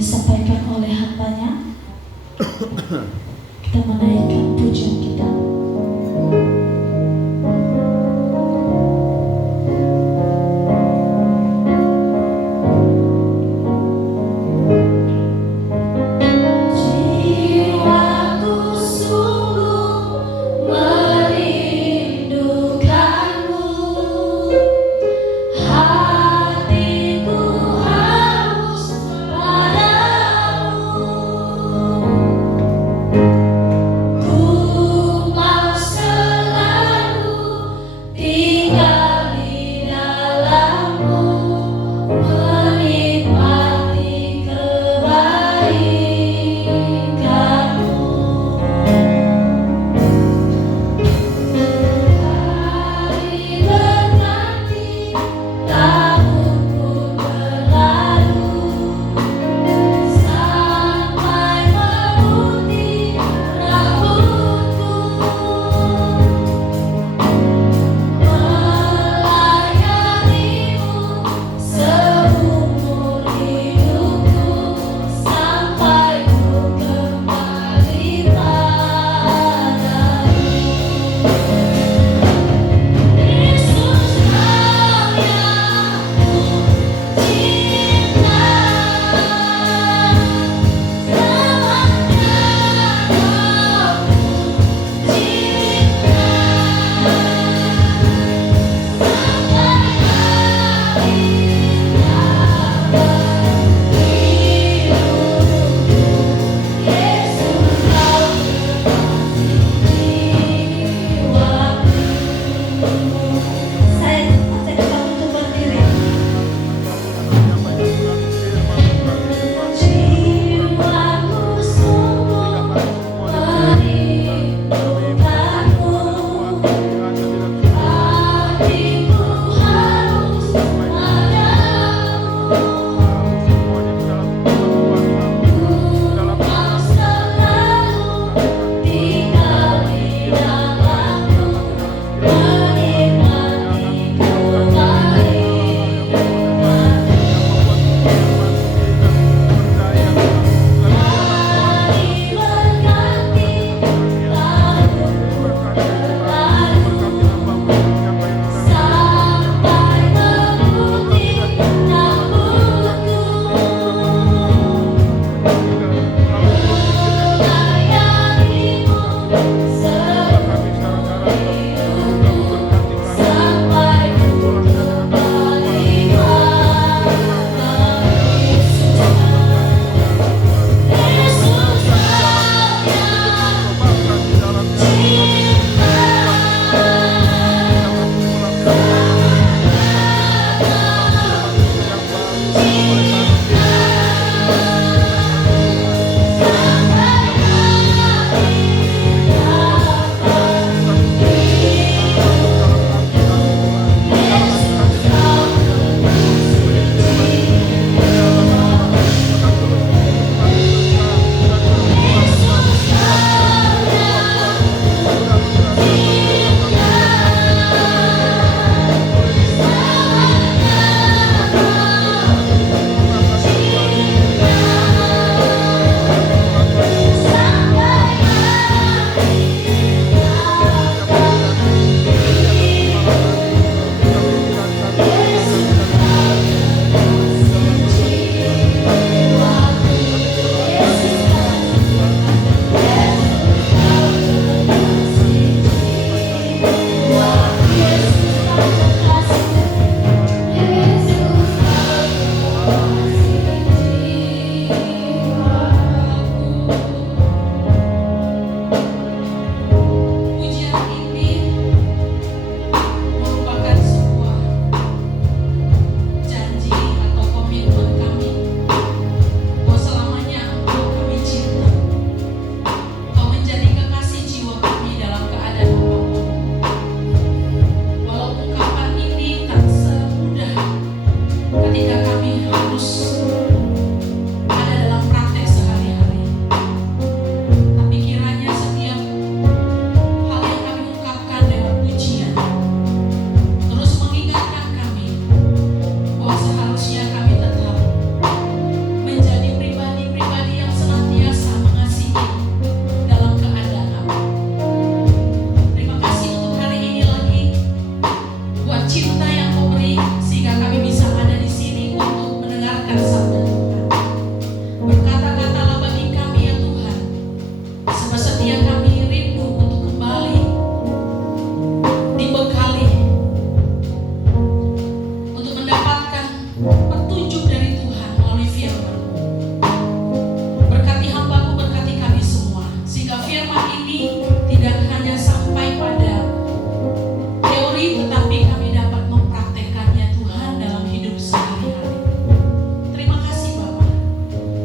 disampaikan oleh hambanya, kita menaikkan pujian kita. Ku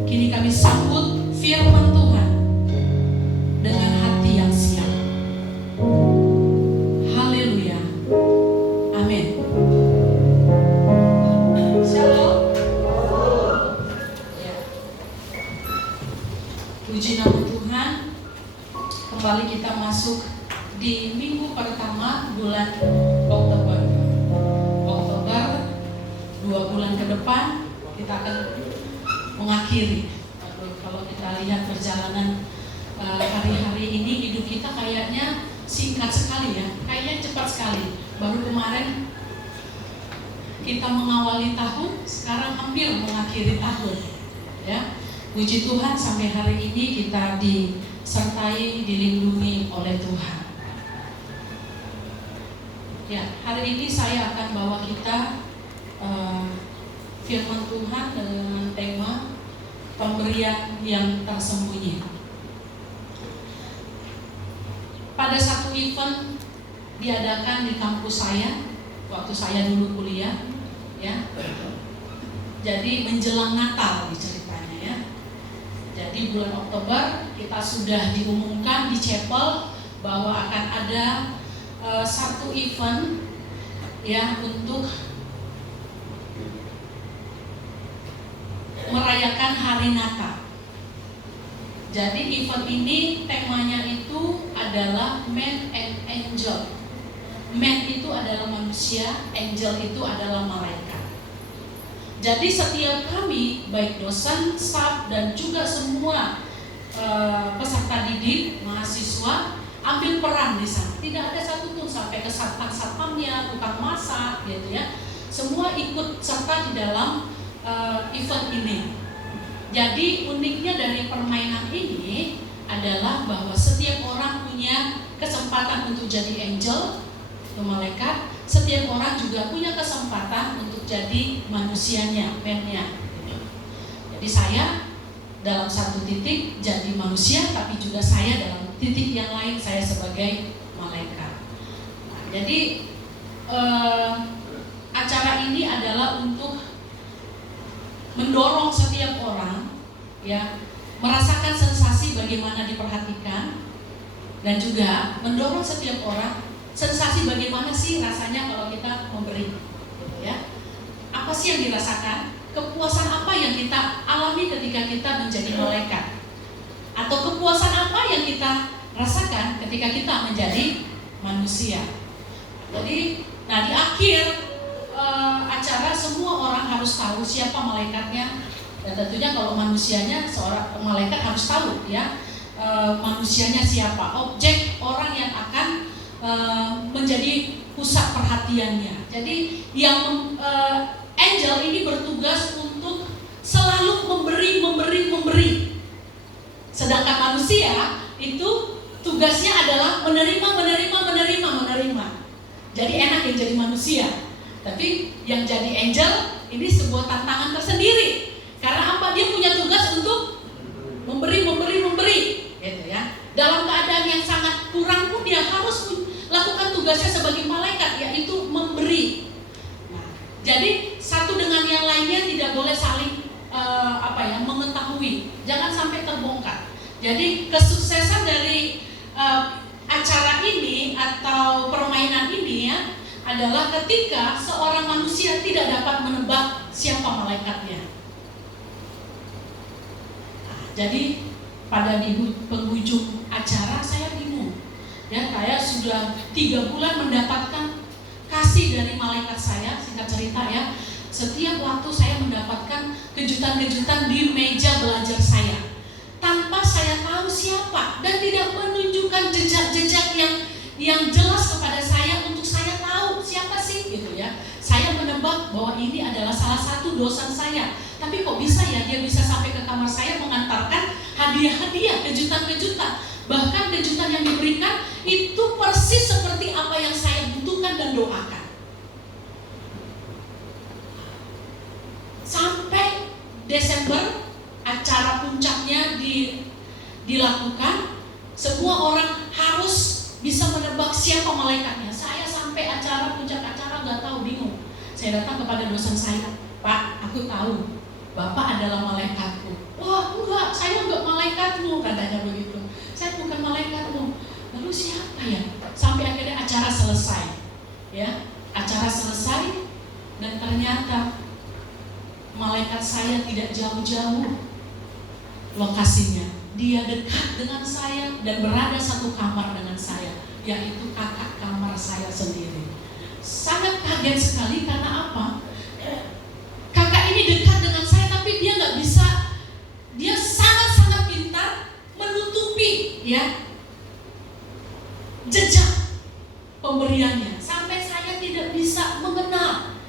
Kini kami sambut firman Tuhan dengan hati yang siap. Haleluya. Amin. Shalom. Ya. Puji nama Tuhan. Kembali kita masuk di minggu pertama bulan Oktober. 2 bulan ke depan kita akan mengakhiri. Kalau kita lihat perjalanan hari-hari ini, hidup kita kayaknya singkat sekali ya, kayaknya cepat sekali. Baru kemarin kita mengawali tahun, sekarang hampir mengakhiri tahun. Ya, puji Tuhan sampai hari ini kita disertai, dilindungi oleh Tuhan. Ya, hari ini saya akan bawa kita firman Tuhan dengan tema pemberian yang tersembunyi. Pada satu event diadakan di kampus saya waktu saya dulu kuliah, ya. Jadi menjelang Natal ceritanya ya. Jadi bulan Oktober kita sudah diumumkan di chapel bahwa akan ada satu event ya untuk merayakan hari Natal. Jadi event ini temanya itu adalah Man and Angel. Man itu adalah manusia, angel itu adalah malaikat. Jadi setiap kami, baik dosen, staf, dan juga semua peserta didik, mahasiswa, ambil peran di sana. Tidak ada satupun sampai ke satpamnya, tukang masak, gitu ya. Semua ikut serta di dalam event ini. Jadi uniknya dari permainan ini adalah bahwa setiap orang punya kesempatan untuk jadi angel atau malaikat, setiap orang juga punya kesempatan untuk jadi manusianya, man-nya. Jadi saya dalam satu titik jadi manusia, tapi juga saya dalam titik yang lain saya sebagai malaikat. Nah, jadi acara ini adalah untuk mendorong setiap orang ya merasakan sensasi bagaimana diperhatikan, dan juga mendorong setiap orang sensasi bagaimana sih rasanya kalau kita memberi, gitu ya. Apa sih yang dirasakan? Kepuasan apa yang kita alami ketika kita menjadi malaikat? Atau kepuasan apa yang kita rasakan ketika kita menjadi manusia? Jadi, nah di akhir acara semua orang harus tahu siapa malaikatnya, dan tentunya kalau manusianya seorang malaikat harus tahu ya manusianya siapa, objek orang yang akan menjadi pusat perhatiannya. Jadi yang angel ini bertugas untuk selalu memberi. Sedangkan manusia itu tugasnya adalah menerima. Jadi enak yang jadi manusia. Tapi yang jadi angel ini sebuah tantangan tersendiri. Karena apa? Dia punya tugas untuk memberi, gitu ya. Dalam keadaan yang sangat kurang pun dia harus lakukan tugasnya sebagai malaikat, yaitu memberi. Nah, jadi satu dengan yang lainnya tidak boleh saling mengetahui. Jangan sampai terbongkar. Jadi kesuksesan dari acara ini atau permainan ini ya adalah ketika seorang manusia tidak dapat menebak siapa malaikatnya. Nah, jadi pada di penghujung acara saya bingung. Ya, saya sudah 3 bulan mendapatkan kasih dari malaikat saya. Singkat cerita ya, setiap waktu saya mendapatkan kejutan-kejutan di meja belajar saya, tanpa saya tahu siapa dan tidak menunjukkan jejak-jejak yang jelas kepada saya untuk saya tahu siapa sih, gitu ya. Saya menebak bahwa ini adalah salah satu dosen saya, tapi kok bisa ya dia bisa sampai ke kamar saya mengantarkan hadiah-hadiah, kejutan-kejutan. Bahkan kejutan yang diberikan itu persis seperti apa yang saya butuhkan dan doakan. Sampai Desember acara puncaknya dilakukan, semua orang harus bisa menebak siapa malaikatnya. Saya sampai acara puncak acara nggak tahu, bingung. Saya datang kepada dosen saya, Pak, aku tahu Bapak adalah malaikatku. Wah, siapa ya? Sampai akhirnya acara selesai, ya, acara selesai dan ternyata malaikat saya tidak jauh-jauh lokasinya. Dia dekat dengan saya dan berada satu kamar dengan saya, yaitu kakak kamar saya sendiri. Sangat kaget sekali karena apa? Kakak ini dekat dengan saya, tapi dia nggak bisa. Dia sangat-sangat pintar menutupi, ya, jejak pemberiannya, sampai saya tidak bisa mengenal,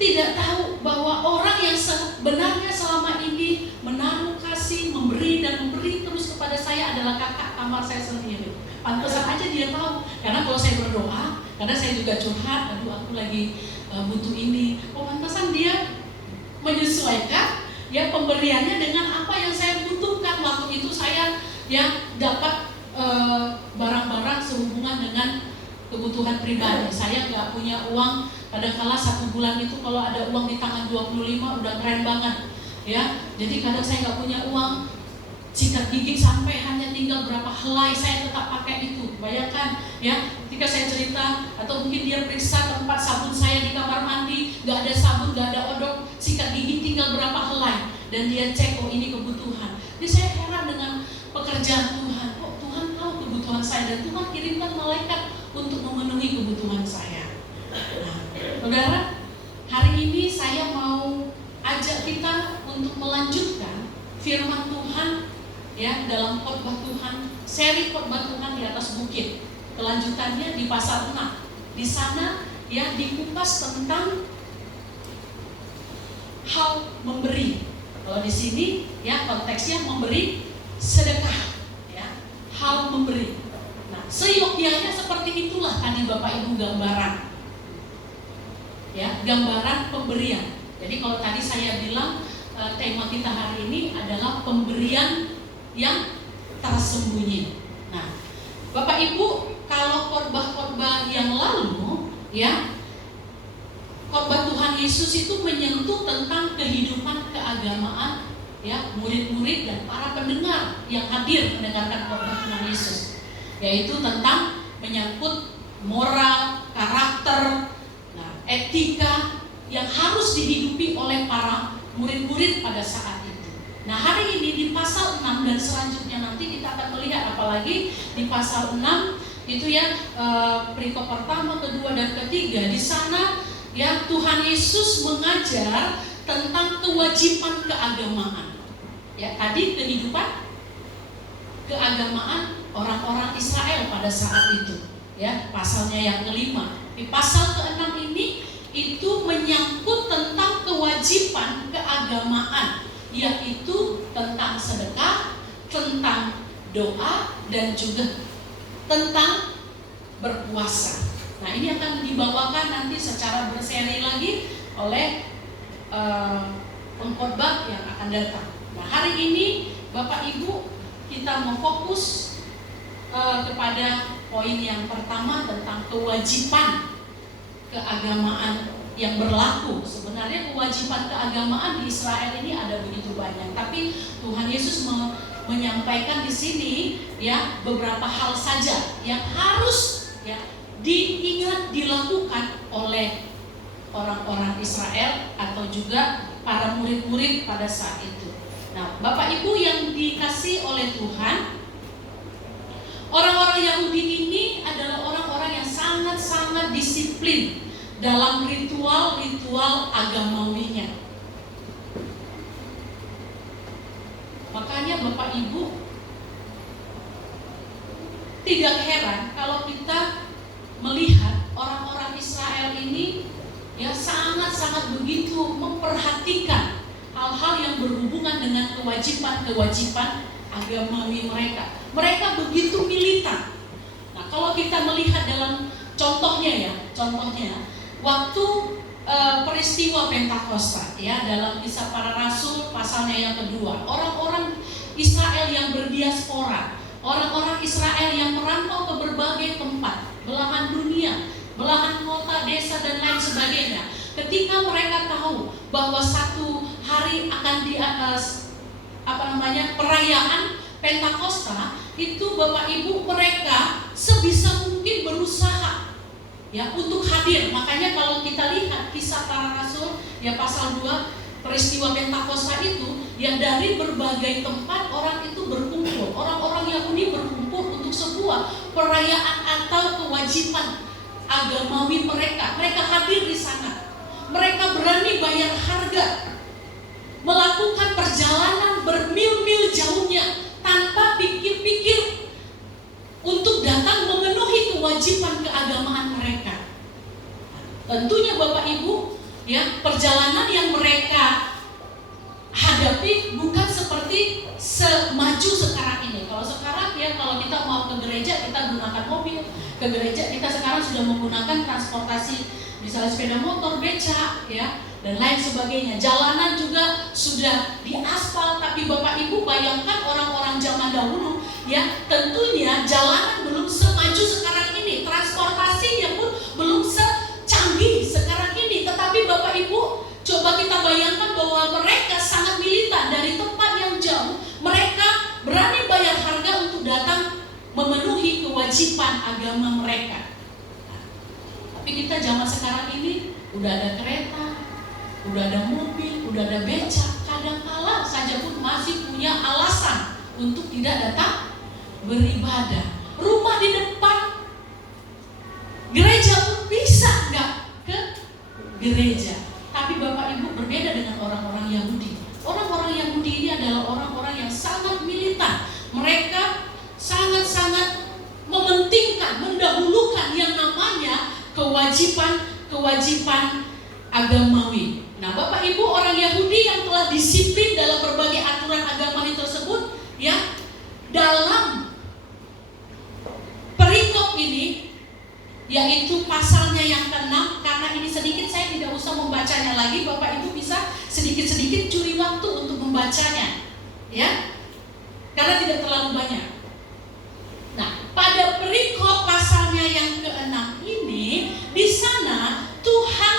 tidak tahu bahwa orang yang sebenarnya selama ini menaruh kasih, memberi dan memberi terus kepada saya adalah kakak kamar saya sendiri. Pantesan aja dia tahu, karena kalau saya berdoa, karena saya juga curhat, aduh aku lagi butuh ini. Oh, pantesan dia menyesuaikan ya pemberiannya dengan apa yang saya butuhkan. Waktu itu saya ya dapat barang-barang sehubungan dengan kebutuhan pribadi. Saya nggak punya uang. Kadang-kala 1 bulan itu kalau ada uang di tangan 25 udah keren banget, ya. Jadi kadang saya nggak punya uang, sikat gigi sampai hanya tinggal berapa helai, saya tetap pakai itu. Bayangkan, ya, ketika saya cerita atau mungkin dia periksa tempat sabun saya di kamar mandi, nggak ada sabun, nggak ada odol, sikat gigi tinggal berapa helai, dan dia cek, oh ini kebutuhan. Jadi saya heran dengan pekerjaan Tuhan. Oh, Tuhan tahu kebutuhan saya dan Tuhan kirimkan malaikat untuk memenuhi kebutuhan saya. Nah, saudara, hari ini saya mau ajak kita untuk melanjutkan firman Tuhan, ya, dalam khotbah Tuhan, seri khotbah Tuhan di atas bukit. Kelanjutannya di pasal 6. Di sana ya dikupas tentang hal memberi. Kalau di sini ya konteksnya memberi sedekah, ya, hal memberi. Nah, seyogyanya seperti itulah tadi Bapak Ibu gambaran, ya, gambaran pemberian. Jadi kalau tadi saya bilang tema kita hari ini adalah pemberian yang tersembunyi. Nah, Bapak Ibu, kalau khotbah-khotbah yang lalu, ya, khotbah Tuhan Yesus itu menyentuh tentang kehidupan keagamaan, ya, murid-murid dan para pendengar yang hadir mendengarkan khotbah Tuhan Yesus, yaitu tentang menyangkut moral, karakter, nah, etika yang harus dihidupi oleh para murid-murid pada saat itu. Nah, hari ini di pasal 6 dan selanjutnya nanti kita akan melihat, apalagi di pasal 6 itu ya, perikop pertama, kedua dan ketiga. Di sana ya Tuhan Yesus mengajar tentang kewajiban keagamaan. Ya, tadi kehidupan keagamaan orang-orang Israel pada saat itu. Ya, pasalnya yang kelima. Di pasal ke-6 ini itu menyangkut tentang kewajiban keagamaan, yaitu tentang sedekah, tentang doa, dan juga tentang berpuasa. Nah, ini akan dibawakan nanti secara berseri lagi oleh pengkhotbah yang akan datang. Nah, hari ini Bapak Ibu kita mau fokus kepada poin yang pertama tentang kewajiban keagamaan yang berlaku. Sebenarnya kewajiban keagamaan di Israel ini ada begitu banyak, tapi Tuhan Yesus menyampaikan di sini ya beberapa hal saja yang harus ya diingat dilakukan oleh orang-orang Israel atau juga para murid-murid pada saat itu. Nah, Bapak Ibu yang dikasih oleh Tuhan, orang-orang Yahudi ini adalah orang-orang yang sangat-sangat disiplin dalam ritual-ritual agamawinya. Makanya Bapak Ibu tidak heran kalau kita melihat orang-orang Israel ini ya sangat-sangat begitu memperhatikan hal-hal yang berhubungan dengan kewajiban-kewajiban agamawi mereka. Mereka begitu militan. Nah, kalau kita melihat dalam contohnya waktu peristiwa Pentakosta ya dalam Kisah Para Rasul pasalnya yang kedua, orang-orang Israel yang berdiaspora, orang-orang Israel yang merantau ke berbagai tempat, belahan dunia, belahan kota, desa dan lain sebagainya. Ketika mereka tahu bahwa satu hari akan perayaan Pentakosta itu Bapak Ibu, mereka sebisa mungkin berusaha ya untuk hadir. Makanya kalau kita lihat Kisah Para Rasul ya pasal 2, peristiwa Pentakosta itu yang dari berbagai tempat orang itu berkumpul. Orang-orang Yahudi berkumpul untuk sebuah perayaan atau kewajiban agamawi mereka. Mereka hadir di sana. Mereka berani bayar harga, melakukan perjalanan bermil-mil jauhnya tanpa pikir-pikir untuk datang memenuhi kewajiban keagamaan mereka. Tentunya Bapak Ibu, ya, perjalanan yang mereka hadapi bukan seperti semaju sekarang ini. Kalau sekarang ya, kalau kita mau ke gereja kita gunakan mobil, ke gereja kita sekarang sudah menggunakan transportasi, misalnya sepeda motor, becak, ya, dan lain sebagainya. Jalanan juga sudah diaspal. Tapi Bapak Ibu bayangkan orang-orang zaman dahulu, ya, tentunya jalanan belum semaju sekarang ini, transportasinya pun belum secanggih sekarang ini. Tetapi Bapak Ibu, coba kita bayangkan bahwa mereka sangat militan dari tempat yang jauh. Mereka berani bayar harga untuk datang memenuhi kewajiban agama mereka. Tapi kita zaman sekarang ini udah ada kereta, udah ada mobil, udah ada becak. Kadang-kala saja pun masih punya alasan untuk tidak datang beribadah. Rumah di depan gereja pun bisa nggak ke gereja. Tapi Bapak Ibu, berbeda dengan orang-orang Yahudi. Orang-orang Yahudi ini adalah orang-orang yang sangat militan. Mereka sangat-sangat mementingkan, mendahulukan yang namanya kewajiban agamawi. Nah, Bapak Ibu, orang Yahudi yang telah disiplin dalam berbagai aturan agama tersebut, ya, dalam perikop ini, yaitu pasalnya yang ke-6, karena ini sedikit saya tidak usah membacanya lagi, Bapak Ibu bisa sedikit-sedikit curi waktu untuk membacanya, ya, karena tidak terlalu banyak. Nah, pada perikop pasalnya yang ke-6 ini, di sana Tuhan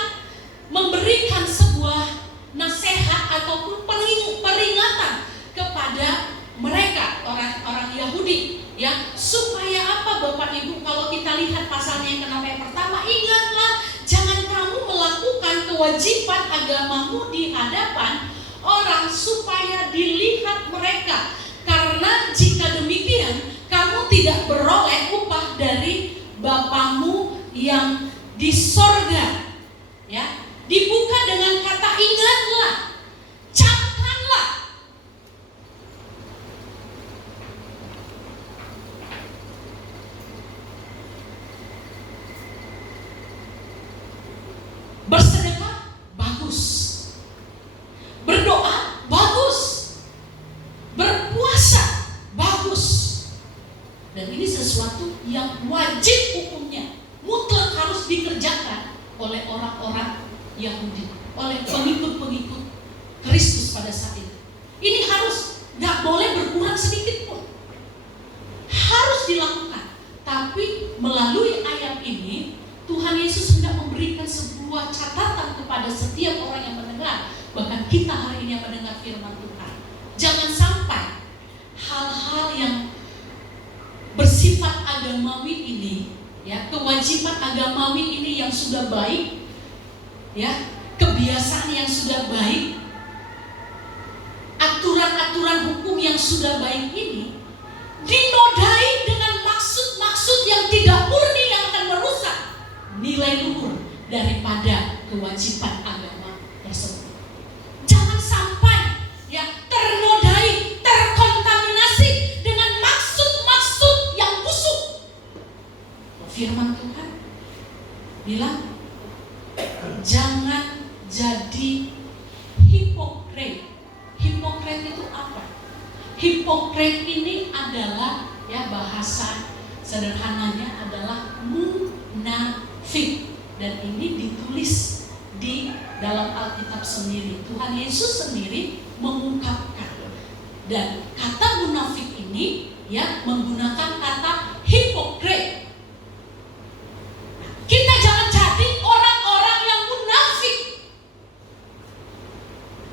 memberikan sebuah nasihat ataupun peringatan kepada mereka, orang-orang Yahudi, ya, supaya apa Bapak Ibu? Kalau kita lihat pasalnya yang ke-6 yang pertama, ingatlah, jangan kamu melakukan kewajiban agamamu di hadapan orang supaya dilihat mereka, karena jika demikian kamu tidak beroleh upah dari Bapamu yang di sorga. Ya, dibuka dengan kata ingatlah, camkanlah. Bersedekah bagus, berdoa bagus, berpuasa bagus. Dan ini sesuatu yang wajib hukumnya, mutlak harus dikerjakan oleh orang-orang Yahudi, oleh pengikut-pengikut Kristus pada saat itu. Ini harus, gak boleh berkurang sedikit pun, harus dilakukan. Tapi melalui ayat ini, Tuhan Yesus hendak memberikan sebuah catatan kepada setiap orang yang mendengar, bahkan kita hari ini yang mendengar firman Tuhan. Jangan sampai hal-hal yang bersifat agamawi ini, ya, kewajiban agamawi ini yang sudah baik, ya, kebiasaan yang sudah baik, aturan-aturan hukum yang sudah baik ini dinodai dengan maksud-maksud yang tidak murni, yang akan merusak nilai luhur daripada kewajiban agama tersebut. Jangan sampai, ya, ternodai, terkontaminasi dengan maksud-maksud yang busuk. Firman Tuhan bilang, jangan jadi hipokrit. Hipokrit itu apa? Hipokrit ini adalah, ya, bahasa sederhananya adalah munafik. Dan ini ditulis di dalam Alkitab sendiri. Tuhan Yesus sendiri mengungkapkan. Dan kata munafik ini, ya, menggunakan kata hipokrit. Kita jangan jadi orang-orang yang munafik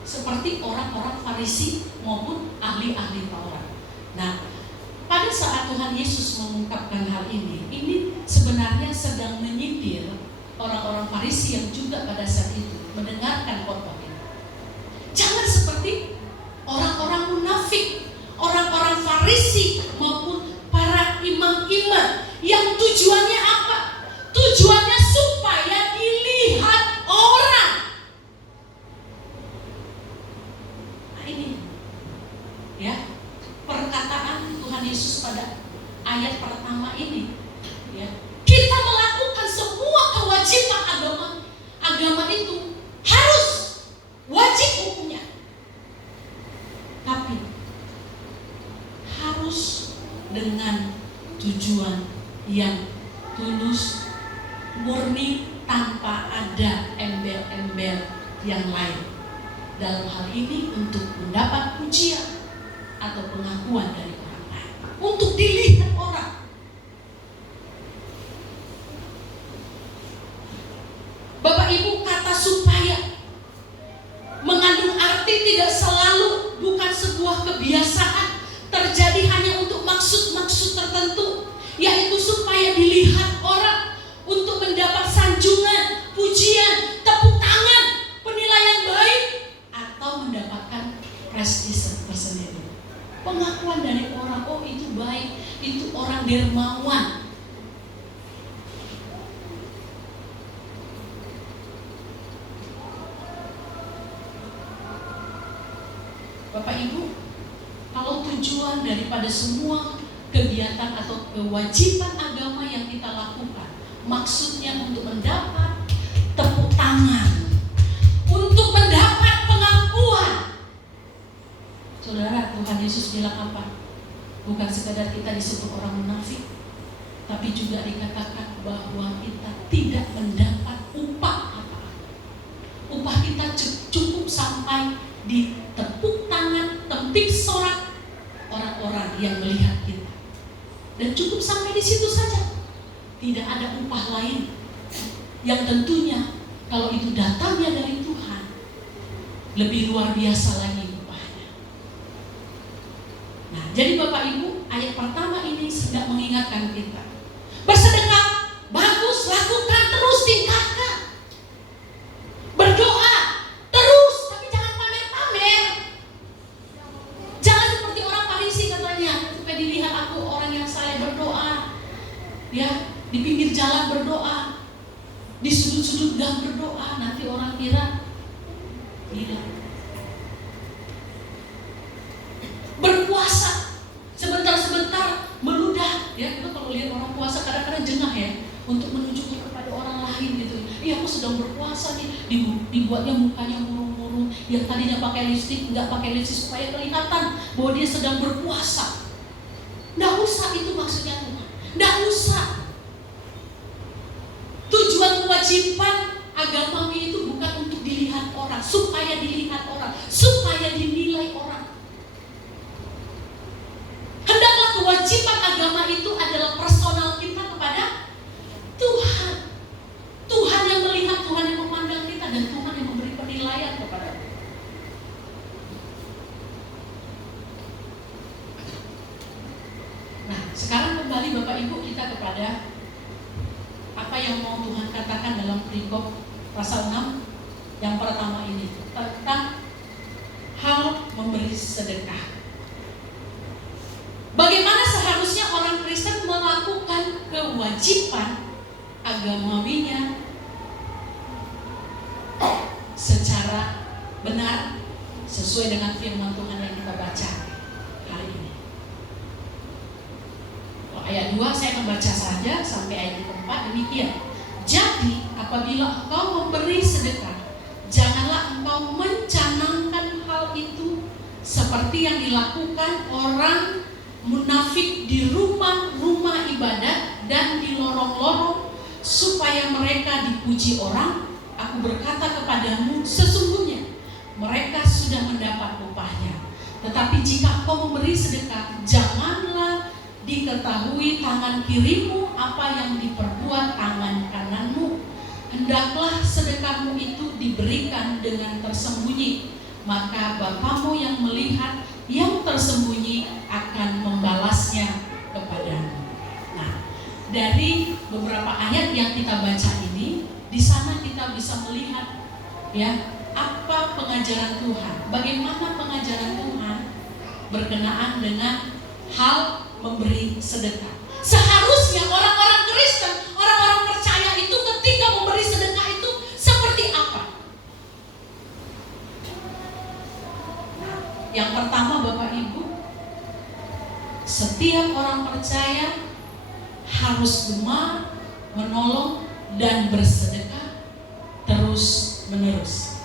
seperti orang-orang Farisi maupun ahli-ahli Taurat. Nah, pada saat Tuhan Yesus mengungkapkan hal ini sebenarnya sedang menyindir orang-orang Farisi yang juga pada saat itu mendengarkan khotbah ini. Jangan seperti orang-orang munafik, orang-orang Farisi maupun para imam-imam yang tujuannya apa? Tujuannya supaya dilihat orang. Nah ini ya perkataan Tuhan Yesus pada ayat pertama ini ya. Kita melakukan semua kewajiban agama itu harus wajib hukumnya, tapi harus dengan tujuan yang tulus, murni, tanpa ada embel-embel yang lain. Dalam hal ini untuk mendapat pujian atau pengakuan dari orang lain, untuk dilihat orang. Bapak Ibu, kata supaya mengandung arti tidak selalu bukan sebuah kebiasaan terjadi hanya untuk maksud-maksud tertentu, yaitu supaya dilihat orang, untuk mendapat sanjungan, pujian, tepuk tangan, penilaian baik, atau mendapatkan prestise tersendiri, pengakuan dari orang, oh itu baik, itu orang dermawan. Bapak Ibu, kalau tujuan daripada semua kegiatan atau kewajiban agama yang kita lakukan, maksudnya untuk mendapat tepuk tangan, untuk mendapat pengakuan. Saudara, Tuhan Yesus bilang apa? Bukan sekadar kita disebut orang munafik, tapi juga dikatakan bahwa kita tidak mendapat upah apa-apa. Upah kita cukup sampai di tepuk tangan, tempik sorak orang-orang yang melihat kita, dan cukup sampai di situ saja. Tidak ada upah lain yang tentunya kalau itu datangnya dari Tuhan lebih luar biasa lagi upahnya. Nah, jadi Bapak Ibu, ayat pertama ini sedang mengingatkan kita, bersedekah bagus, lakukan terus, tingkatkan. Berdoa terus, tapi jangan pamer-pamer. Jangan seperti orang Farisi katanya, supaya dilihat aku orang yang saleh berdoa. Ya, di pinggir jalan berdoa, di sudut-sudut gang berdoa, nanti orang kira gila. Berpuasa sebentar-sebentar meludah, ya. Kita kalau lihat orang puasa kadang-kadang jengah ya, untuk menunjukkan kepada orang lain gitu. Iya, aku sedang berpuasa nih. Dibuatnya mukanya murung-murung, yang tadinya pakai lipstik nggak pakai lipstik supaya kelihatan bahwa dia sedang berpuasa. Nggak usah, itu maksudnya Tuhan. Nggak usah. Tujuan kewajiban agamawi itu bukan untuk dilihat orang, supaya dilihat orang, supaya dinilai orang. Hendaklah kewajiban agama itu adalah personal kita kepada Tuhan. Tuhan yang melihat, Tuhan yang memandang kita, dan Tuhan yang memberi penilaian kepada kita. Nah, sekarang kembali Bapak Ibu kita kepada apa yang mau Tuhan katakan dalam perikop pasal 6 yang pertama ini, tentang hal memberi sedekah. Bagaimana seharusnya orang Kristen melakukan kewajiban agamawinya secara benar, sesuai dengan firman Tuhan yang kita baca hari ini. Ayat 2 saya membaca saja sampai ayat 4, demikian. Jadi apabila engkau memberi sedekah, janganlah engkau mencanangkan hal itu seperti yang dilakukan orang munafik di rumah-rumah ibadat dan di lorong-lorong, supaya mereka dipuji orang. Aku berkata kepadamu, sesungguhnya mereka sudah mendapat upahnya. Tetapi jika kau memberi sedekah, janganlah diketahui tangan kirimu apa yang diperbuat tangan kananmu. Hendaklah sedekahmu itu diberikan dengan tersembunyi, maka Bapamu yang melihat yang tersembunyi akan beberapa ayat yang kita baca ini, di sana kita bisa melihat ya apa pengajaran Tuhan, bagaimana pengajaran Tuhan berkenaan dengan hal memberi sedekah. Seharusnya orang-orang Kristen, orang-orang percaya itu ketika memberi sedekah itu seperti apa? Yang pertama Bapak Ibu, setiap orang percaya harus gemar menolong dan bersedekah terus menerus.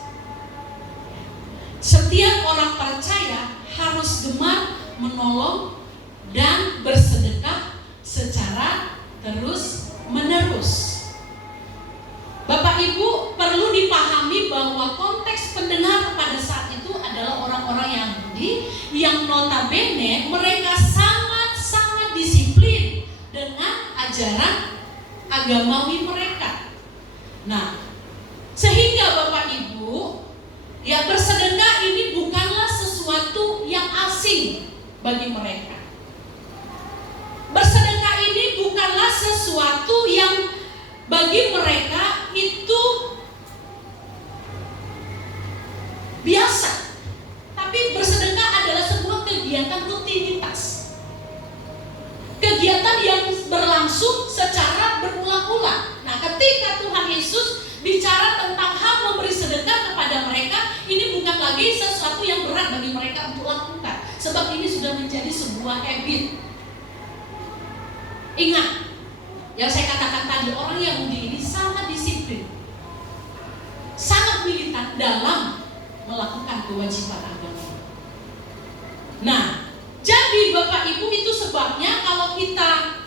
Setiap orang percaya harus gemar menolong dan bersedekah secara terus menerus. Bapak Ibu perlu dipahami bahwa konteks pendengar pada saat itu adalah orang-orang Yahudi yang notabene mereka sangat-sangat disiplin dengan ajaran agamawi mereka. Nah, sehingga Bapak Ibu, ya bersedekah ini bukanlah sesuatu yang asing bagi mereka. Bersedekah ini bukanlah sesuatu yang bagi mereka itu biasa. Tapi bersedekah adalah sebuah kegiatan rutinitas. Kegiatan yang berlangsung secara berulang-ulang. Nah, ketika Tuhan Yesus bicara tentang hal memberi sedekah kepada mereka, ini bukan lagi sesuatu yang berat bagi mereka untuk lakukan, sebab ini sudah menjadi sebuah habit. Ingat, yang saya katakan tadi, orang Yahudi ini sangat disiplin, sangat militan dalam melakukan kewajiban agama. Nah, jadi Bapak Ibu, itu sebabnya kalau kita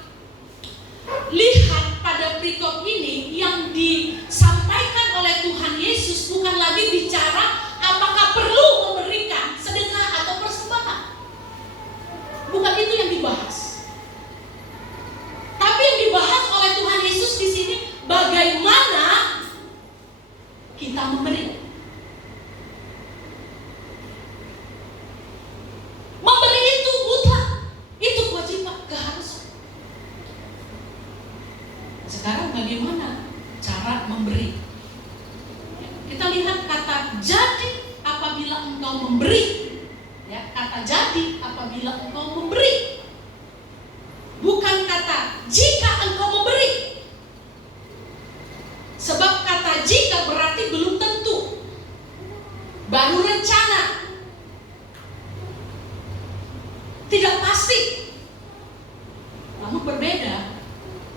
lihat pada perikop ini yang disampaikan oleh Tuhan Yesus bukan lagi bicara apakah perlu memberikan sedekah atau persembahan. Bukan itu yang dibahas. Tapi yang dibahas oleh Tuhan Yesus di sini bagaimana kita memberi. Memberi itu mutlak, itu kewajiban, keharusan. Sekarang bagaimana cara memberi? Kita lihat kata jadi apabila engkau memberi. Ya, kata jadi apabila engkau memberi. Bukan kata jika engkau memberi. Sebab kata jika berarti belum tentu. Baru rencana. Tidak pasti. Namun berbeda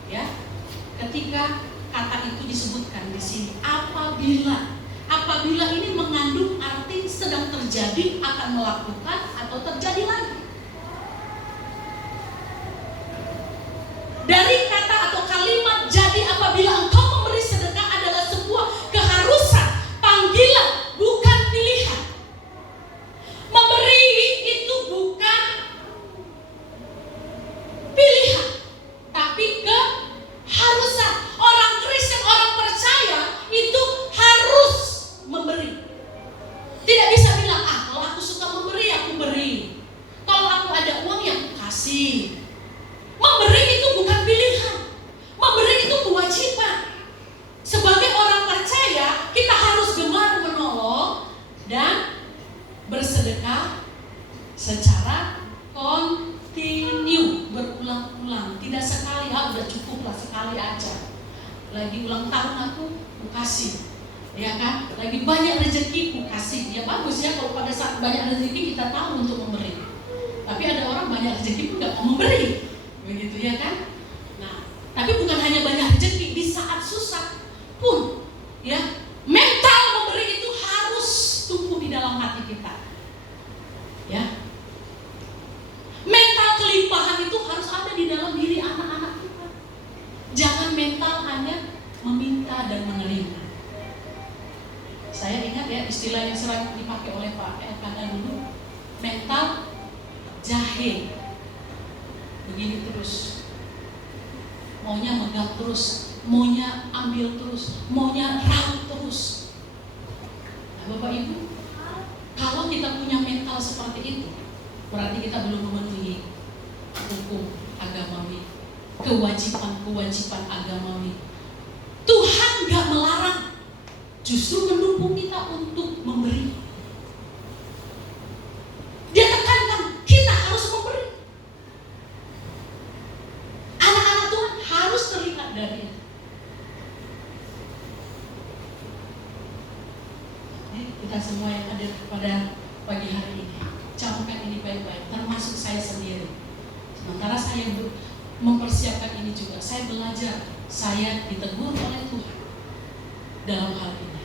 ya ketika kata itu disebutkan di sini apabila ini mengandung arti sedang terjadi, akan melakukan atau terjadi lagi. Dari kata atau kalimat jadi apabila engkau memberi sedekah adalah sebuah keharusan, panggilan, bukan pilihan. Memberi itu bukan pilihan, tapi keharusan. Orang Kristen, orang percaya itu harus memberi. Tidak bisa bilang, kalau aku suka memberi, aku beri. Kalau aku ada uang, ya aku kasih. Memberi itu bukan pilihan. Memberi itu kewajiban. Sebagai orang percaya, kita harus gemar menolong dan bersedekah secara kontinu, berulang-ulang. Tidak sekali, udah cukup lah sekali aja. Lagi ulang tahun aku kasih, ya kan? Lagi banyak rezeki aku kasih. Ya bagus ya kalau pada saat banyak rezeki kita tahu untuk memberi. Tapi ada orang banyak rezeki pun nggak mau memberi, begitu ya kan? Nah, tapi bukan hanya banyak rezeki, di saat susah pun, ya mental memberi itu harus tumbuh di dalam hati kita, ya. Mental kelimpahan itu harus ada di dalam diri anak-anak kita. Jangan mental hanya meminta dan menerima. Saya ingat ya istilah yang sering dipakai oleh Pak Elkana dulu, mental jahil. Begini terus, maunya megang terus, maunya ambil terus, maunya raup terus. Nah, Bapak Ibu, kalau kita punya mental seperti itu, berarti kita belum memenuhi hukum agamawi. kewajiban-kewajiban agamawi. Tuhan gak melarang, justru mendukung kita untuk memberi. Dia tekankan kita harus memberi. Anak-anak Tuhan harus terlihat dari itu. Kita semua yang hadir pada pagi hari ini, camkan ini baik-baik, termasuk saya sendiri. Sementara saya mempersiapkan ini juga, saya belajar, saya ditegur oleh Tuhan dalam hal ini.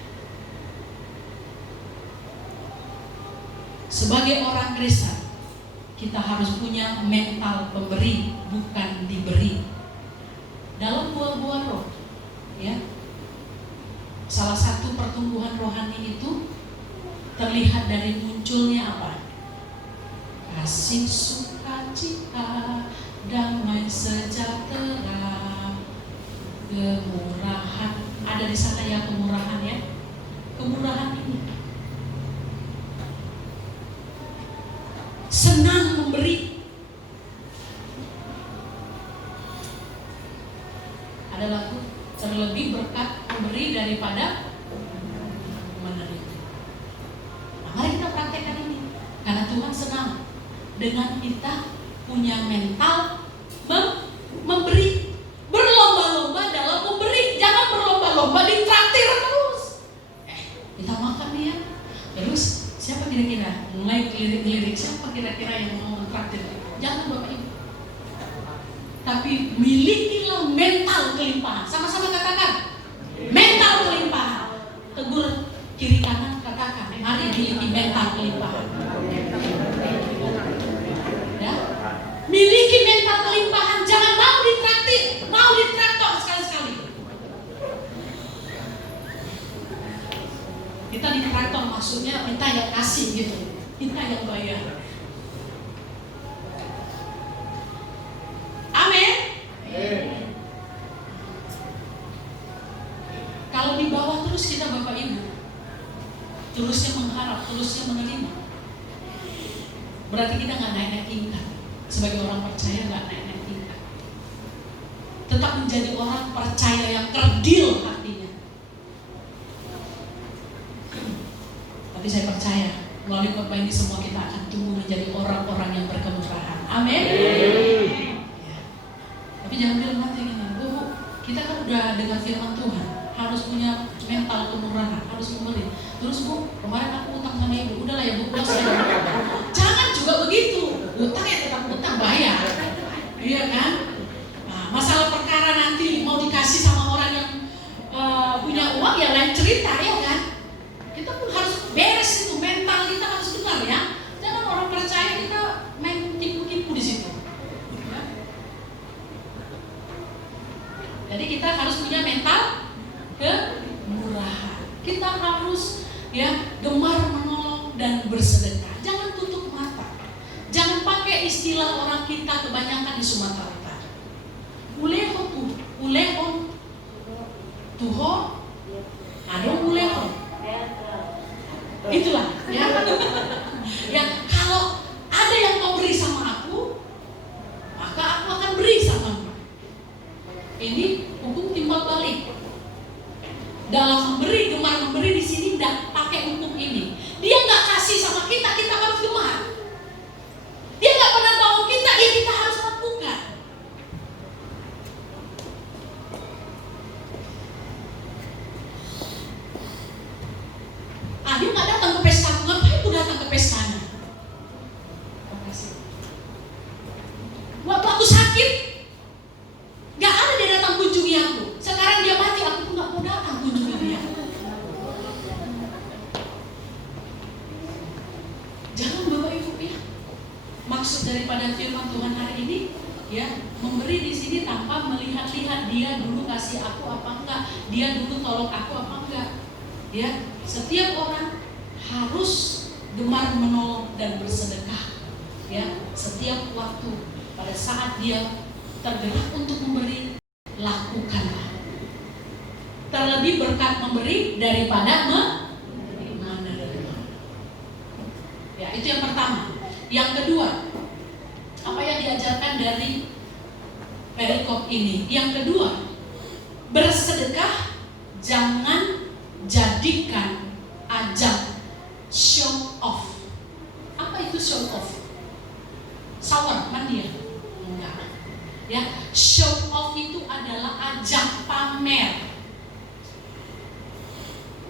Sebagai orang Kristen, kita harus punya mental pemberi, bukan diberi. Dalam buah-buah roh, ya, salah satu pertumbuhan rohani itu terlihat dari munculnya apa? Kasih, sukacita, damai sejahtera, kemurahan. Ada di sana ya kemurahan ya. Kemurahan ini. Senang memberi. Ada lagu, terlebih berkat memberi daripada menerima. Nah, mari kita praktekkan ini. Karena Tuhan senang dengan kita punya mental memberi. Berlomba-lomba dalam memberi. Jangan berlomba-lomba ditraktir terus. Kita makan nih ya. Terus siapa kira-kira? Mulai lirik-lirik, siapa kira-kira yang mau mentraktir? Jangan Bapak Ibu. Tapi milikilah mental kelimpahan. Sama-sama katakan. Mental kelimpahan. Tegur kiri kanan, katakan. Mari miliki mental kelimpahan. Ya. Miliki mental kelimpahan. Jangan mau ditraktir, mau ditraktor sekali-sekali. Kita ditraktor maksudnya kita yang kasih gitu, kita yang bayar. Amin. Kalau di bawah terus kita Bapak Ibu, terusnya mengharap, terusnya menerima, berarti kita nggak naik-naik tingkat. Sebagai orang percaya nggak naik-naik tingkat. Tetap menjadi orang percaya yang kerdil hatinya. Tapi saya percaya melalui khotbah ini semua kita akan tumbuh menjadi orang-orang yang berkemurahan. Amin. Ya. Tapi jangan bilang nanti gini, Bu, kita kan udah dengar firman Tuhan, harus punya mental kemurahan, harus memberi. Terus Bu, kemarin aku utang sama Ibu, udahlah ya Bu, pulang saya. Jangan juga begitu. Utang ya tetap utang, bayar. Iya kan? Nah, masalah perkara nanti mau dikasih sama orang yang punya uang ya lain cerita ya kan? Kita pun harus beres itu, mental kita harus benar ya. Jangan orang percaya kita main tipu-tipu di situ. Ya. Jadi kita harus punya mental kemurahan. Kita harus ya gemar menolong dan bersedekah. Jangan tutup mata. Jangan pakai istilah orang kita kebanyakan di Sumatera Utara. Ulehon, tuho, adong ulehon. Itulah ya. Ya kalau ada yang mau beri sama aku, maka aku akan beri samamu. Ini hukum timbal balik. Dalam memberi, gemar memberi di sini tidak pakai hukum ini. Dia nggak kasih sama kita, kita harus gemar. Dia nggak pernah tahu kita, ya kita harus lakukan. Dia nggak datang ke pesta, ngapain aku datang ke pestanya? Waktu aku sakit, nggak ada dia datang kunjungi aku. Sekarang dia mati, aku pun nggak mau datang kunjungi dia. Jangan Bapak Ibu ya. Maksud daripada firman Tuhan hari ini, ya memberi di sini tanpa melihat-lihat dia dulu kasih aku apa enggak, dia dulu tolong aku apa enggak. Ya, setiap orang harus gemar menolong dan bersedekah. Ya, setiap waktu pada saat dia tergerak untuk memberi, lakukanlah. Terlebih berkat memberi daripada menerima. Ya, itu yang pertama. Yang kedua, apa yang diajarkan dari perikop ini. Yang kedua, bersedekah jangan jadikan ajang show off. Apa itu show off? Shower, mandi ya? Enggak. Ya, show off itu adalah ajang pamer.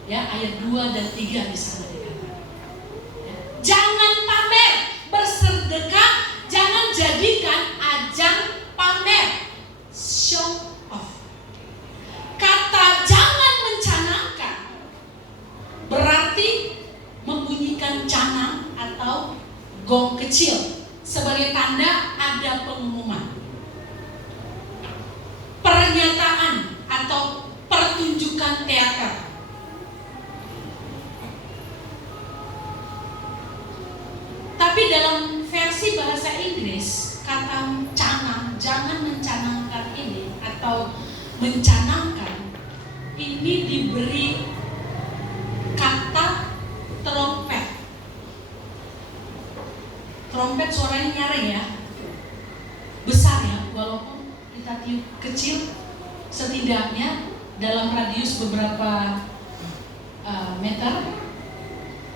Ya, ayat 2 dan 3 di sana dikatakan. Ya, jangan pamer, bersedekah jangan jadikan ajang pamer, show off. Kata jangan mencanangkan berarti membunyikan canang atau gong kecil sebagai tanda ada pengumuman, pernyataan atau pertunjukan teater. Tapi dalam versi bahasa Inggris, kata canang, jangan mencanangkan ini atau mencanangkan ini diberi kata trompet. Trompet suaranya nyaring ya, besar ya, walaupun kita tiup kecil, setidaknya dalam radius beberapa meter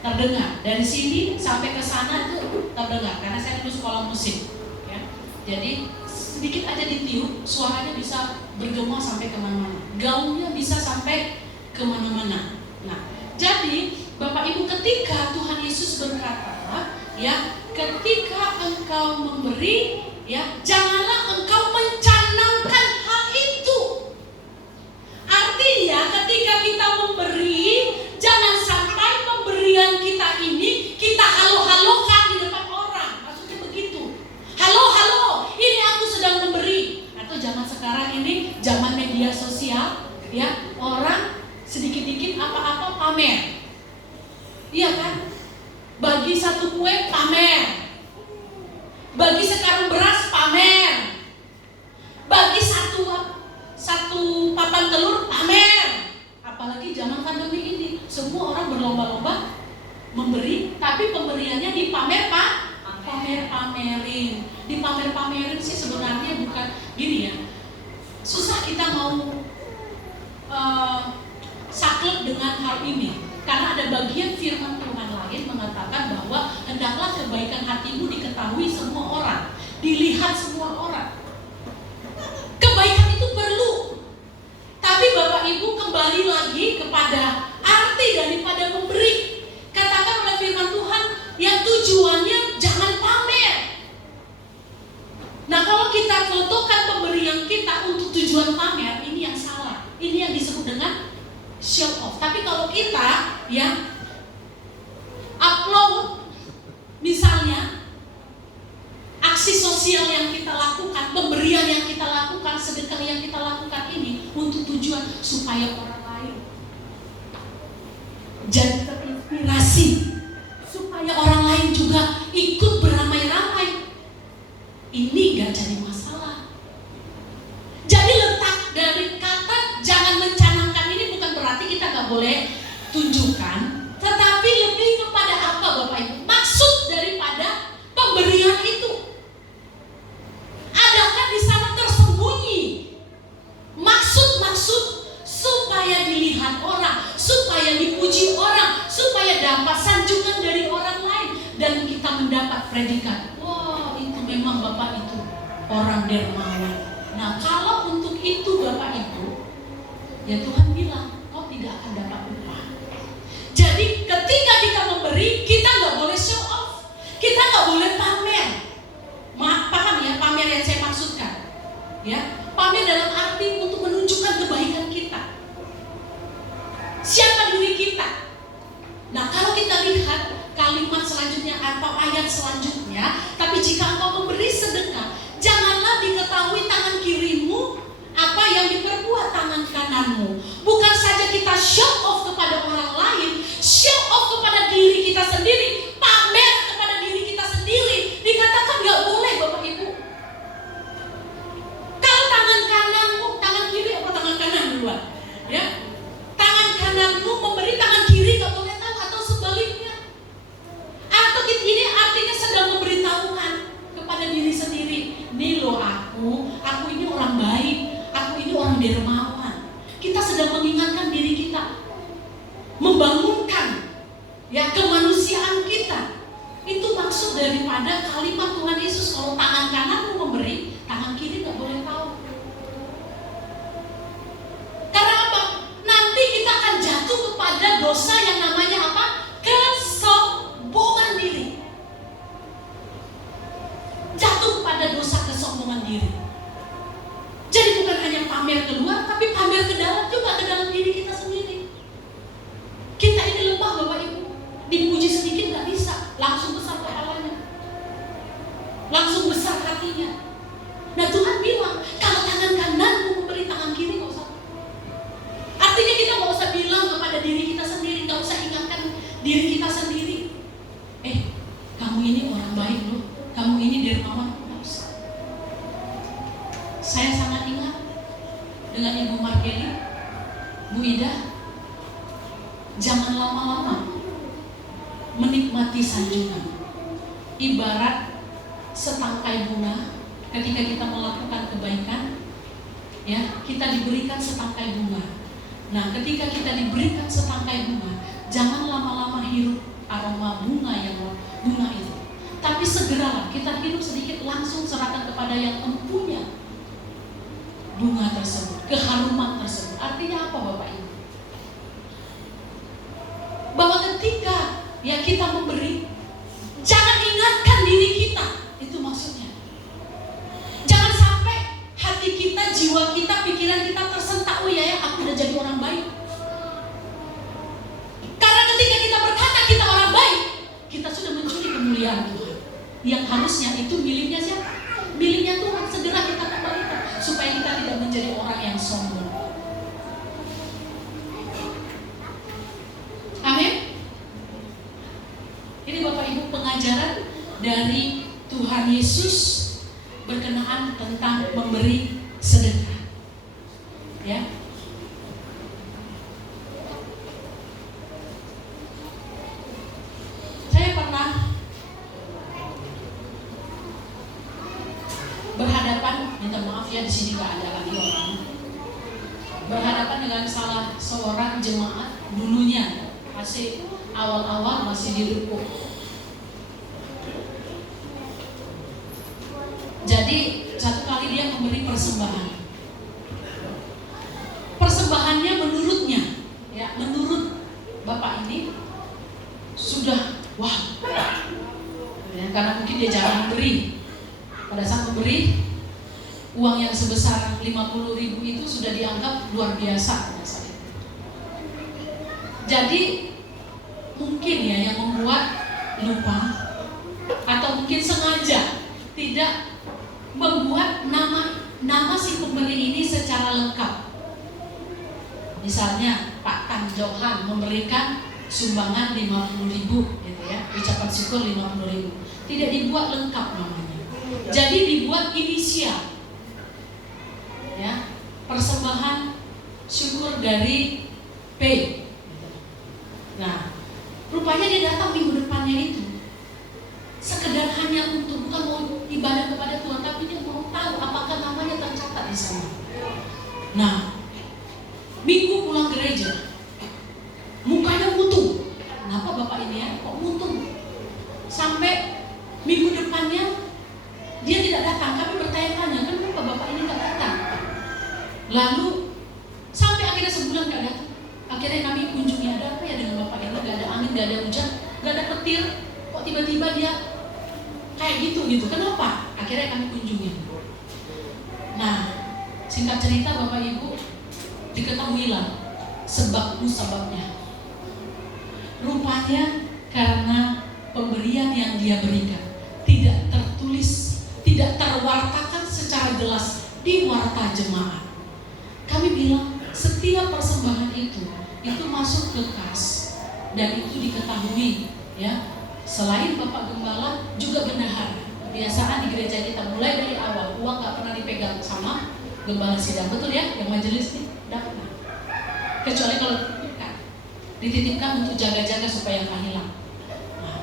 terdengar. Dari sini sampai ke sana itu terdengar karena saya dulu sekolah musik ya. Jadi sedikit aja ditiup, suaranya bisa bergema sampai kemana-mana, gaungnya bisa sampai kemana-mana. Nah, jadi Bapak Ibu, ketika Tuhan Yesus berkata ya, ketika engkau memberi ya, janganlah engkau mencanangkan hal itu. Artinya ketika kita memberi, jangan sampai pemberian kita ini kita halo-halokan di depan orang. Maksudnya begitu. Halo, ini aku sedang memberi. Atau jangan sekarang ini zaman media sosial ya, orang sedikit-dikit apa-apa pamer. Iya kan? Bagi satu kue pamer. Bagi sekarang beras pamer. Bagi satu papan telur pamer. Apalagi zaman pandemi ini, semua orang berlomba-lomba memberi, tapi pemberiannya dipamer pamerin. Dipamer-pamerin sih sebenarnya bukan gini ya. Susah kita mau saklek dengan hal ini. Karena ada bagian firman Tuhan lain mengatakan bahwa hendaklah kebaikan hatimu diketahui semua orang, dilihat semua orang. Kebaikan itu perlu. Tapi Bapak Ibu kembali lagi kepada arti daripada memberi. Katakan oleh firman Tuhan yang tujuannya jangan pamer. Nah, kalau kita fotokan pemberian kita untuk tujuan pamer, ini yang salah. Ini yang disebut dengan show off. Tapi kalau kita ya upload misalnya aksi sosial yang kita lakukan, pemberian yang kita lakukan, sedekah yang kita lakukan ini untuk tujuan supaya orang lain jadi terinspirasi, supaya orang lain juga ikut beramai-ramai, ini gak jadi masalah. Jadi letak dari kata jangan mencanangkan ini bukan berarti kita gak boleh tunjukkan, tetapi lebih kepada apa Bapak Ibu? Maksud daripada pemberian itu. Adakah di sana tersembunyi maksud-maksud supaya dilihat orang, supaya dipuji orang, supaya dapat sanjungan dari orang lain dan kita mendapat predikat, wah itu memang Bapak itu orang dermawan. Nah, kalau untuk itu Bapak Ibu, ya Tuhan bilang kau tidak akan dapat upah. Jadi ketika kita memberi, kita nggak boleh show off, kita nggak boleh pamer. Paham ya pamer yang saya maksudkan? Ya, pamer dalam arti untuk menunjukkan kebaikan kita, siapa diri kita. Nah, kalau kita lihat kalimat selanjutnya atau ayat selanjutnya, tapi jika engkau memberi sedekah, janganlah diketahui tangan kirimu apa yang diperbuat tangan kananmu. Bukan kesombongan diri. Jadi bukan hanya pamer keluar, tapi pamer ke dalam juga, ke dalam diri kita sendiri. Kita ini lemah Bapak Ibu, dipuji sedikit gak bisa, langsung besar kepalanya, langsung besar hatinya. Nah Tuhan bilang, kalau tangan kananmu memberi, tangan kiri gak usah. Artinya kita gak usah bilang kepada diri kita sendiri, gak usah ingatkan diri kita sendiri, kamu ini orang baik loh, kamu ini dermawan. Gak usah. Saya sangat ingat dengan Ibu Markeli, Bu Ida, jangan lama-lama menikmati sanjungan. Ibarat setangkai bunga, ketika kita melakukan kebaikan, ya, kita diberikan setangkai bunga. Nah, ketika kita diberikan setangkai bunga, jangan lama-lama hirup aroma bunga itu. Tapi segeralah kita hirup sedikit, langsung serahkan kepada yang empunya bunga tersebut, keharuman tersebut. Artinya apa Bapak Ibu? Bahwa ketika ya kita memberi, jangan ingatkan diri kita, itu maksudnya. Jangan sampai hati kita, jiwa kita, pikiran kita tersentak, oh ya aku udah jadi orang baik. Karena ketika kita berkata kita orang baik, kita sudah mencuri kemuliaan Tuhan. Yang harusnya itu miliknya siapa? Miliknya Tuhan. Segera kita kembalikan supaya kita tidak menjadi orang yang sombong. Amin. Ini Bapak Ibu pengajaran dari Tuhan Yesus berkenaan tentang memberi sedekah. Ya. Saya pernah berhadapan, minta maaf ya di sini nggak ada lagi orang, berhadapan dengan salah seorang jemaat dulunya, masih awal-awal masih di ruko. Jadi satu kali dia memberi persembahan. Persembahannya menurutnya, ya menurut Bapak ini sudah wah, ya, karena mungkin dia jarang memberi. Pada saat memberi, uang yang sebesar 50.000 itu sudah dianggap luar biasa pada saat itu. Jadi mungkin ya yang membuat lupa atau mungkin sengaja tidak membuat nama si pemberi ini secara lengkap. Misalnya Pak Tan Johan memberikan sumbangan 50.000 gitu ya, ucapan syukur 50.000. Tidak dibuat lengkap namanya. Jadi dibuat inisial. Ya, persembahan syukur dari P. Nah, rupanya dia datang minggu depannya itu sekedar hanya untuk bukan mau ibadah kepada Tuhan, tapi dia mau tahu apakah namanya tercatat di sana. Nah, minggu pulang gereja, mukanya mutung. Kenapa Bapak ini ya? Kok mutung? Sampai minggu depannya dia tidak datang. Kami bertanya-tanya, kenapa Bapak ini tidak datang? Lalu sampai akhirnya sebulan tidak datang. Akhirnya kami kunjungi, ada apa ya dengan Bapak ini? Gak ada angin, gak ada hujan, gak ada petir. Kok tiba-tiba dia kayak gitu? Kenapa? Akhirnya kami kunjungi. Nah, singkat cerita Bapak Ibu, diketahuilah sebab musababnya. Rupanya karena pemberian yang dia berikan tidak tertulis, tidak terwartakan secara jelas di warta jemaat. Kami bilang setiap persembahan itu masuk ke kas dan itu diketahui ya. Selain Bapak Gembala juga bendahara. Kebiasaan di gereja kita mulai dari awal uang gak pernah dipegang sama gembala sidang, betul ya? Yang majelis ini tidak pernah. Kecuali kalau dititipkan untuk jaga-jaga supaya nggak hilang. Nah,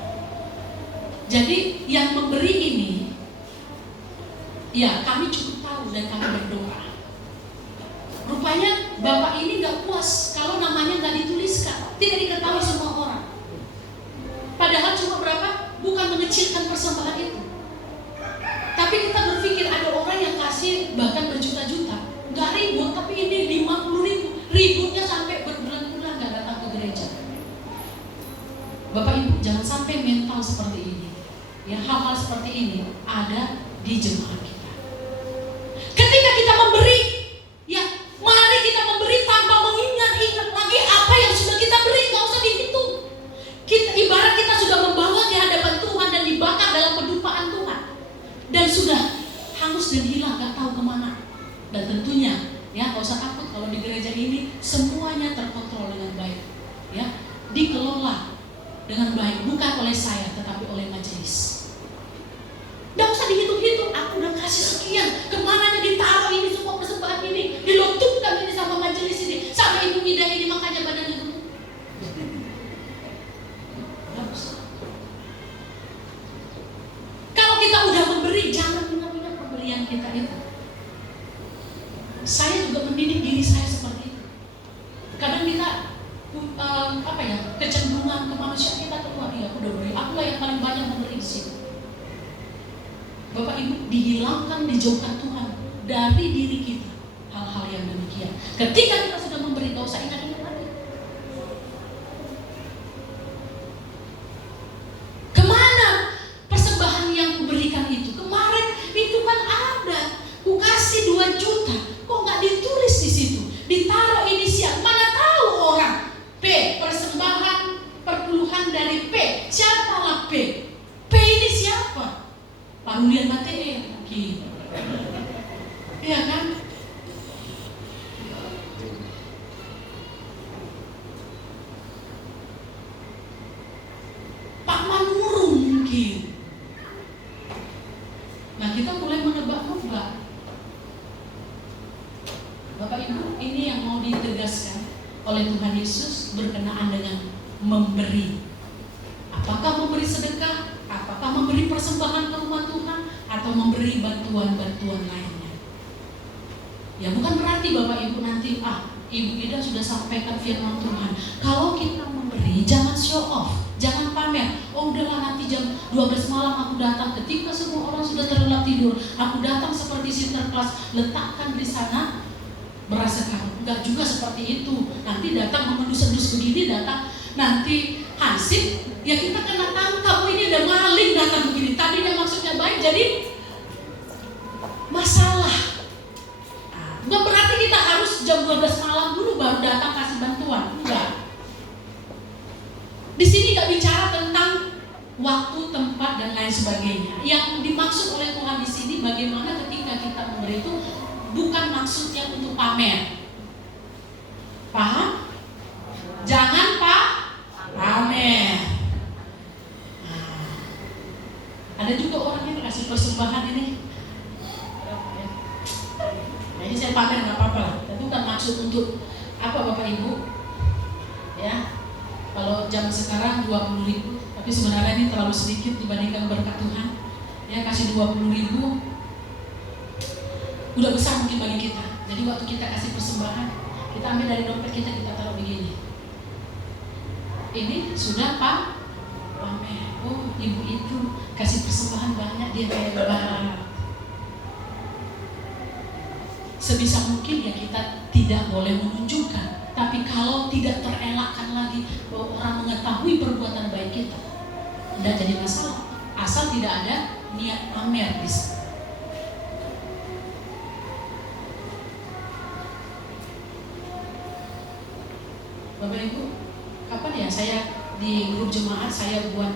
jadi yang memberi ini, ya kami cukup tahu dan kami berdoa. Rupanya Bapak ini nggak puas kalau namanya nggak dituliskan, tidak diketahui semua orang. Padahal cuma berapa? Bukan mengecilkan persembahan itu. Tapi kita berpikir ada orang yang kasih bahkan berjuta-juta, nggak ribut, tapi ini 50.000, ributnya sampai berbulan-bulan nggak datang ke gereja. Bapak Ibu jangan sampai mental seperti ini. Ya hal-hal seperti ini ada di jemaat kita. dan sudah hangus dan hilang, gak tahu kemana. Dan tentunya ya gak usah takut, kalau di gereja ini semuanya terkontrol dengan baik, ya, dikelola dengan baik, bukan oleh saya tetapi oleh majelis. Gak usah dihitung-hitung, aku udah kasih sekian, kemananya ditaruh ini semua persembahan ini, dilotupkan ini sama majelis ini, sama Ibu Mida ini, makanya badannya gemuk. Gak usah. Kalau kita udah memberi, jangan ingat-ingat pemberian kita itu. Saya juga mendidik diri saya seperti itu. Kadang kita kecenderungan kemanusiaan kita keluar, ya aku udah beri, akulah yang paling banyak memberi di sini. Bapak Ibu, dihilangkan, dijauhkan Tuhan dari diri kita hal-hal yang demikian. Ketika kita sudah memberi, gak usah ingat-ingat lagi. Kemana persembahan yang kuberikan itu? Kemarin itu kan ada, ku kasih 2 juta, kok gak ditulis di situ? Ditaruh inisial, mana tahu orang P, persembahan perpuluhan dari P. Siapalah P? P ini siapa? Pak Rulian Mate mungkin. Iya kan? Pak Manurung mungkin. Nah, kita mulai menebak-nebak. Bapak Ibu, ini yang mau ditegaskan oleh Tuhan Yesus berkenaan dengan memberi. Apakah memberi sedekah, apakah memberi persembahan ke rumah Tuhan, atau memberi bantuan-bantuan lainnya. Ya bukan berarti Bapak Ibu nanti, Ibu Ida sudah sampaikan firman Tuhan, kalau kita memberi jangan show off, jangan pamer. Oh udahlah, nanti jam 12 malam aku datang, ketika semua orang sudah terlelap tidur, aku datang seperti sinterklas, letakkan di sana beras sekarang. Enggak juga seperti itu. Nanti datang mengendus-endus begini, datang nanti hansip, ya kita kena tangkap. Oh ini ada maling datang begini. Tadinya maksudnya baik, jadi masalah. Bukan berarti kita harus jam 12 malam dulu baru datang kasih bantuan. Enggak. Di sini nggak bicara tentang waktu, tempat dan lain sebagainya. Yang dimaksud oleh Tuhan di sini bagaimana ketika kita memberi itu bukan maksudnya untuk pamer. Paham? Jangan pamer. Ada juga orang yang kasih persembahan ini. Nah, ini saya pamer nggak apa-apa. Tapi bukan maksud untuk apa Bapak Ibu. Ya, kalau jam sekarang 20.000, tapi sebenarnya ini terlalu sedikit dibandingkan berkat Tuhan. Ya, kasih 20.000 udah besar mungkin bagi kita. Jadi waktu kita kasih persembahan, kita ambil dari dompet kita taruh begini. Ini sudah pamer. Oh, ibu itu kasih persembahan banyak, dia hebat. Sebisa mungkin ya kita tidak boleh menunjukkan. Tapi kalau tidak terelakkan lagi bahwa orang mengetahui perbuatan baik kita, tidak jadi masalah. Asal tidak ada niat pamer di sana. Bapak Ibu, kapan ya saya di grup jemaat saya buat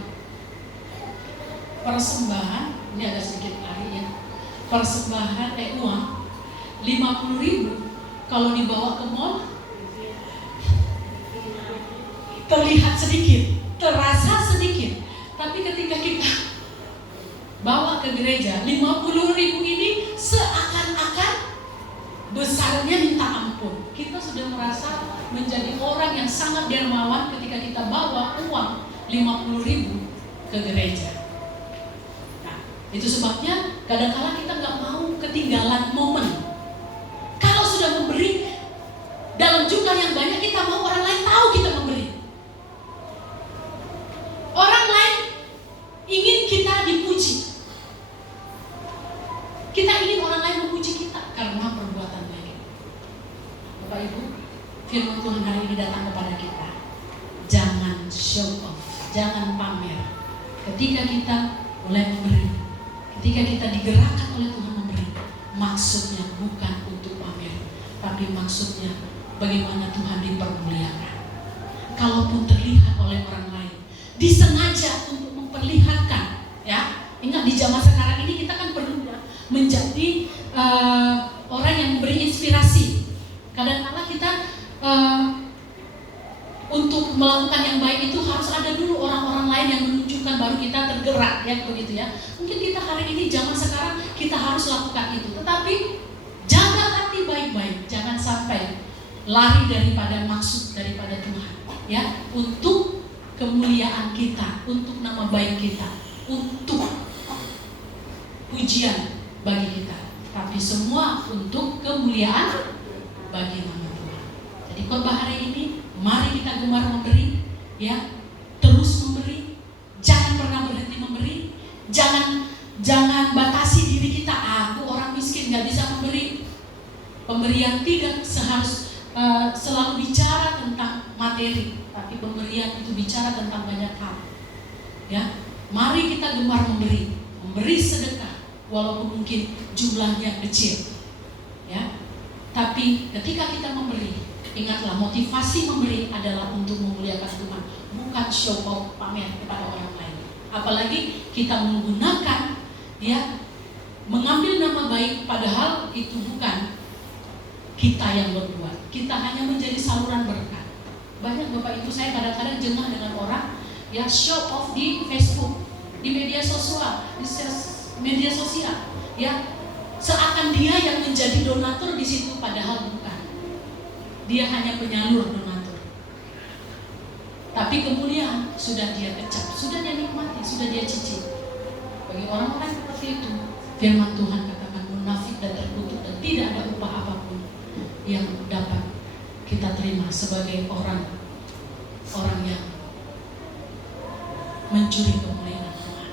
persembahan, ini agak sedikit lari ya, persembahan uang 50.000 kalau dibawa ke mall terlihat sedikit, terasa sedikit, tapi ketika kita bawa ke gereja 50.000 ini seakan-akan besarnya minta ampun. Kita sudah merasa menjadi orang yang sangat dermawan ketika kita bawa uang 50.000 ke gereja. Nah, itu sebabnya kadang-kala kita nggak mau ketinggalan momen. Kalau sudah memberi dalam jumlah yang banyak, kita mau orang lain tahu kita memberi. Orang lain ingin kita dipuji. Kita ingin orang lain memuji kita karena perbuatan baik. Bapak Ibu, firman Tuhan hari ini datang kepada kita. Jangan show off, jangan pamer. Ketika kita mulai memberi, ketika kita digerakkan oleh Tuhan memberi, maksudnya bukan untuk pamer, tapi maksudnya bagaimana Tuhan dipermuliakan. Kalaupun terlihat oleh orang lain, disengaja untuk memperlihatkan, ya. Ingat di zaman sekarang ini kita kan orang yang memberi inspirasi. Kadang-kadang kita untuk melakukan yang baik itu harus ada dulu orang-orang lain yang menunjukkan, baru kita tergerak, ya begitu ya. Mungkin kita hari ini zaman sekarang kita harus lakukan itu, tetapi jaga hati baik-baik, jangan sampai lari daripada maksud daripada Tuhan, ya, untuk kemuliaan kita, untuk nama baik kita, untuk pujian bagi kita, tapi semua untuk kemuliaan bagi nama Tuhan. Jadi khotbah hari ini, mari kita gemar memberi, ya, terus memberi, jangan pernah berhenti memberi, jangan batasi diri kita. Aku orang miskin, nggak bisa memberi. Pemberian tidak selalu bicara tentang materi, tapi pemberian itu bicara tentang banyak hal. Ya, mari kita gemar memberi sedekah, walaupun mungkin jumlahnya kecil. Ya, tapi ketika kita memberi, ingatlah motivasi memberi adalah untuk memuliakan Tuhan, bukan show off, pamer kepada orang lain. Apalagi kita menggunakan, ya, mengambil nama baik, padahal itu bukan kita yang berbuat. Kita hanya menjadi saluran berkat. Banyak Bapak Ibu, saya kadang-kadang jengah dengan orang yang show off di Facebook, di media sosial, ya, seakan dia yang menjadi donatur di situ, padahal bukan. Dia hanya penyalur donatur. Tapi kemuliaan sudah dia kecap, sudah dia nikmati, sudah dia cicip. Bagi orang-orang seperti itu, firman Tuhan katakan munafik dan terkutuk, dan tidak ada upah apapun yang dapat kita terima sebagai orang yang mencuri kemuliaan Tuhan.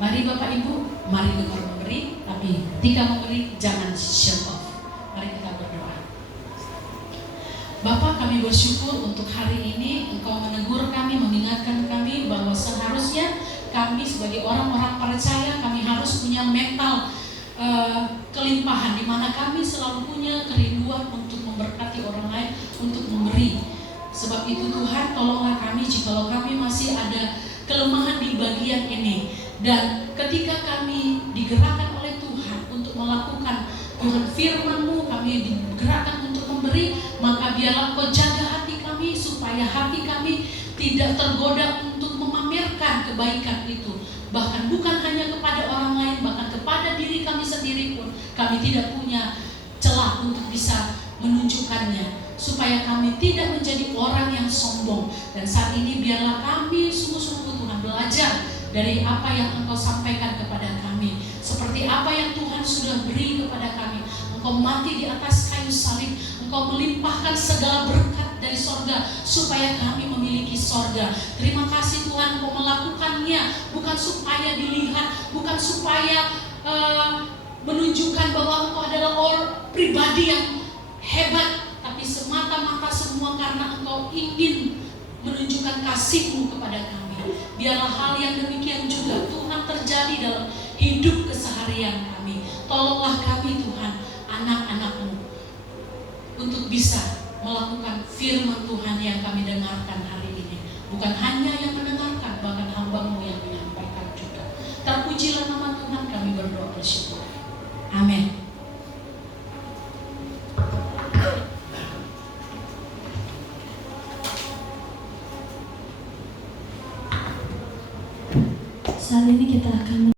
Mari Bapak Ibu, mari gemar memberi, tapi ketika memberi jangan show off. Mari kita berdoa. Bapa, kami bersyukur untuk hari ini Engkau menegur kami, mengingatkan kami bahwa seharusnya kami sebagai orang-orang percaya, kami harus punya mental kelimpahan, di mana kami selalu punya kerinduan untuk memberkati orang lain, untuk memberi. Sebab itu Tuhan, tolonglah kami jikalau kami masih ada kelemahan di bagian ini. Dan ketika kami digerakkan oleh Tuhan untuk melakukan firman-Mu, kami digerakkan untuk memberi, maka biarlah Kau jaga hati kami, supaya hati kami tidak tergoda untuk memamerkan kebaikan itu. Bahkan bukan hanya kepada orang lain, bahkan kepada diri kami sendiri pun kami tidak punya celah untuk bisa menunjukkannya, supaya kami tidak menjadi orang yang sombong. Dan saat ini biarlah kami sungguh-sungguh Tuhan belajar dari apa yang Engkau sampaikan kepada kami, seperti apa yang Tuhan sudah beri kepada kami. Engkau mati di atas kayu salib, Engkau melimpahkan segala berkat dari sorga supaya kami memiliki sorga. Terima kasih Tuhan, Engkau melakukannya bukan supaya dilihat, bukan supaya menunjukkan bahwa Engkau adalah orang pribadi yang hebat, tapi semata-mata semua karena Engkau ingin menunjukkan kasih-Mu kepada kami. Biarlah hal yang demikian juga Tuhan terjadi dalam hidup keseharian kami. Tolonglah kami Tuhan, anak-anak-Mu, untuk bisa melakukan firman Tuhan yang kami dengarkan hari ini. Bukan hanya yang mendengarkan, bahkan hamba-Mu yang menyampaikan juga. Terpujilah nama Tuhan, kami berdoa bersyukur. Amin. Saat ini kita akan